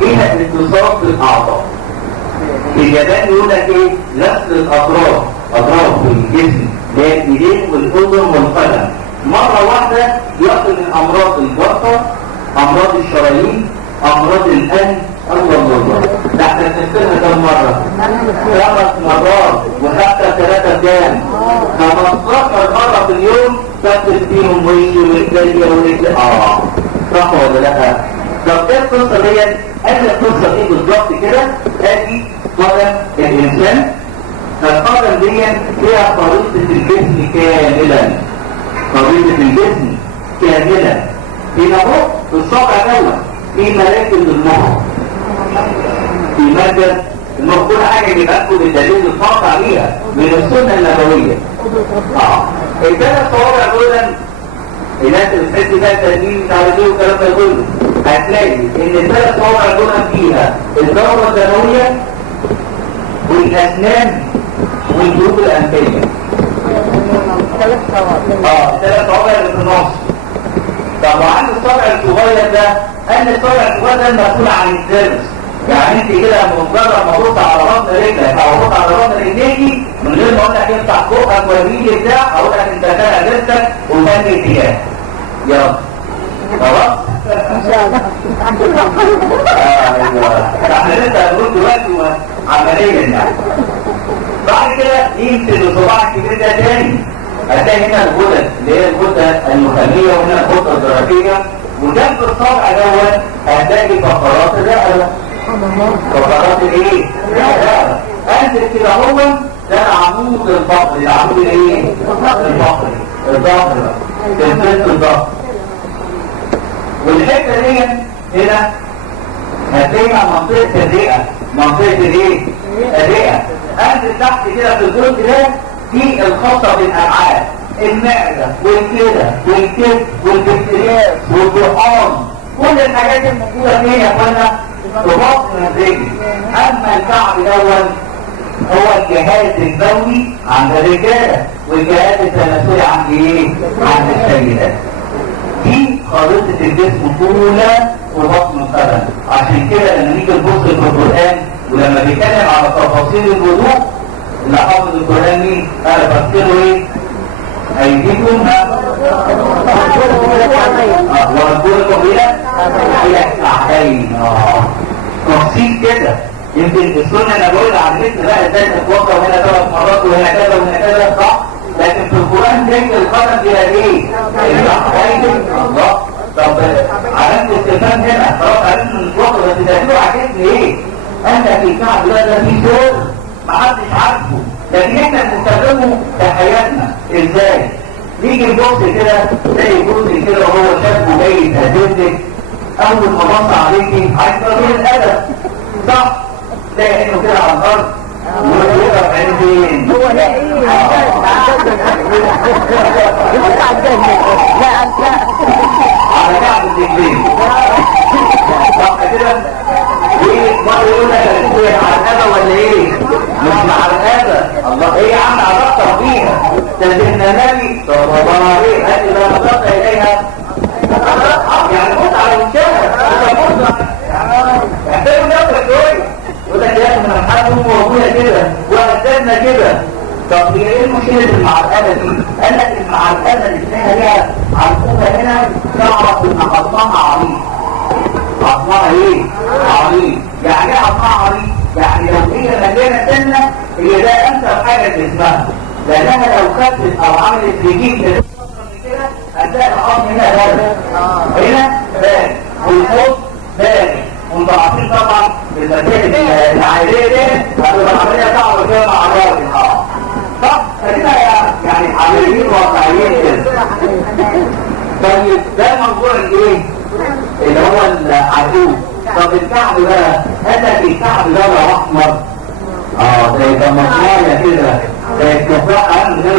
فيها اتصال في الاعضاء. في اليابان يقول لك ايه؟ لفظ الاطراف، اطراف الجسم اللي هي الايدين والاذن والقدم مره واحده يصل من امراض الجلطه، امراض الشرايين، امراض القلب. الله ده احنا بنغسلها كم مره؟ 5 مرات، وحتى 3 كام؟ 15 مره في اليوم تغسل فيهم وشي ورجلي ورجلي. صح ولا لا؟ طب ايه القصه ديت؟ ادي القصه دي بالظبط كده. ادي قدم الانسان. القدم دي فيها خريطه الجسم كاملا، خريطه الجسم كاملا. هنا اهو في الصابع دوت في مراكز المخ، في مركز المخ. كل حاجه بيبقى لكم بالدليل الخاص عليها من السنه النبويه. الثلاث صوابع دول الناس اللي بتحس بقى التدليل بتاع الرجل والكلام ده كله، هتلاقي ان الثلاث صوابع دول فيها الدوره الدمويه والاسنان والجيوب الانفيه. 3 صوابع اللي في النص. طب وعند الصابع الصغير ده، قال الصابع الصغير ده مسؤول عن الدرس. يعني انت كده مجرد ما تبص على راسنا رجلك او تبص على راسنا رجليكي من غير ما اقول لك افتح بقك وريلي بتاع، اقول لك انت تابع درسك وفني اتجاه. يلا خلاص؟ ان شاء الله. ايوه احنا لسه هنقول دلوقتي عمليا يعني. بعد كده يمسك الصباع الكبير ده تاني، هتلاقي هنا الغدد اللي هي الغده النخاميه وهنا الغده الدرقيه، وجنب الصابع دوت هتلاقي فقرات الرقبه. فقرات الايه؟ الرقبه. انزل كده هو ده العمود الفقري، العمود الايه؟ الفقري، الظهر بقى، سلسله الظهر. والحته دي هنا هتلاقيها منطقه الرئه، منطقه الايه؟ الرئه. انزل تحت كده في الجزء ده دي الخاصه بالامعاء، المعده والكلى والكبد والبكتيريات والطحال، كل الحاجات الموجوده فين يا اخوانا؟ في بطن الرجل. اما الكعب الاول هو الجهاز البولي عند الرجاله، والجهاز التناسلي عند ايه؟ عند السيدات. دي خريطه الجسم كلها في بطن القدم. عشان كده لما نيجي نبص في القران ولما بيتكلم على تفاصيل الوضوء، اللي حافظ القران مين؟ قال فاغسلوا ايه؟ ايديكم وارجلكم الى الكعبين. تفصيل كده. يمكن السنه النبويه علمتنا بقى ازاي تتوضا، وهنا 3 مرات وهنا كذا وهنا كذا، صح؟ لكن في القران ذكر القدم فيها ايه؟ الكعبين. الله. طب علامه الاستفهام هنا خلاص عرفنا ان الوضع، بس ده عجبني ايه؟ انت في الكعب ده فيه سر محدش عارفه، لكن احنا بنستخدمه في حياتنا. ازاي؟ نيجي نبص كده تلاقي جزء كده وهو شاب جاي يتهددك، اول ما بص عليكي عايز تغير الادب، صح؟ تلاقي عينه كده على الارض ويقف عين فين؟ هو لا ايه؟ يبص على الجنة. لا انت على كعب الرجلين، صح كده؟ ايه مرة يقول لك انت مع الأذى ولا ايه؟ مش مع الأذى. الله ايه يا عم عرفتها فيها؟ تنزلنا النبي صلى الله عليه هل إذا نظرت إليها يعني بص على وشها احتاجوا نفسك شوية. يقول لك يا اخي حد موجودة كده وأسدادنا كده. طب هي ايه المشكلة المعرقبة دي؟ قال لك المعرقبة اللي اسمها ليها عرقوبة هنا تعرف ان عظمها عريض. عظمها ايه؟ عريض. يعني ايه عظمها عريض؟ يعني لو هي مليانة سنة هي ده انسب حاجة لجسمها، لانها لو خدت او عملت رجيم كده هتلاقي العظم هنا بارد، هنا بارد والفوق بارد، والضعفين طبعا بالمسائل العائلية دي هتبقى العملية صعبة كده مع الراجل. طب خلينا يعني عمليين واقعيين كده. طيب ده موضوع الايه؟ اللي هو العدو. طب الكعب بقى قال لك الكعب ده احمر، زي طماطمايه كده، زي التفاحه من غير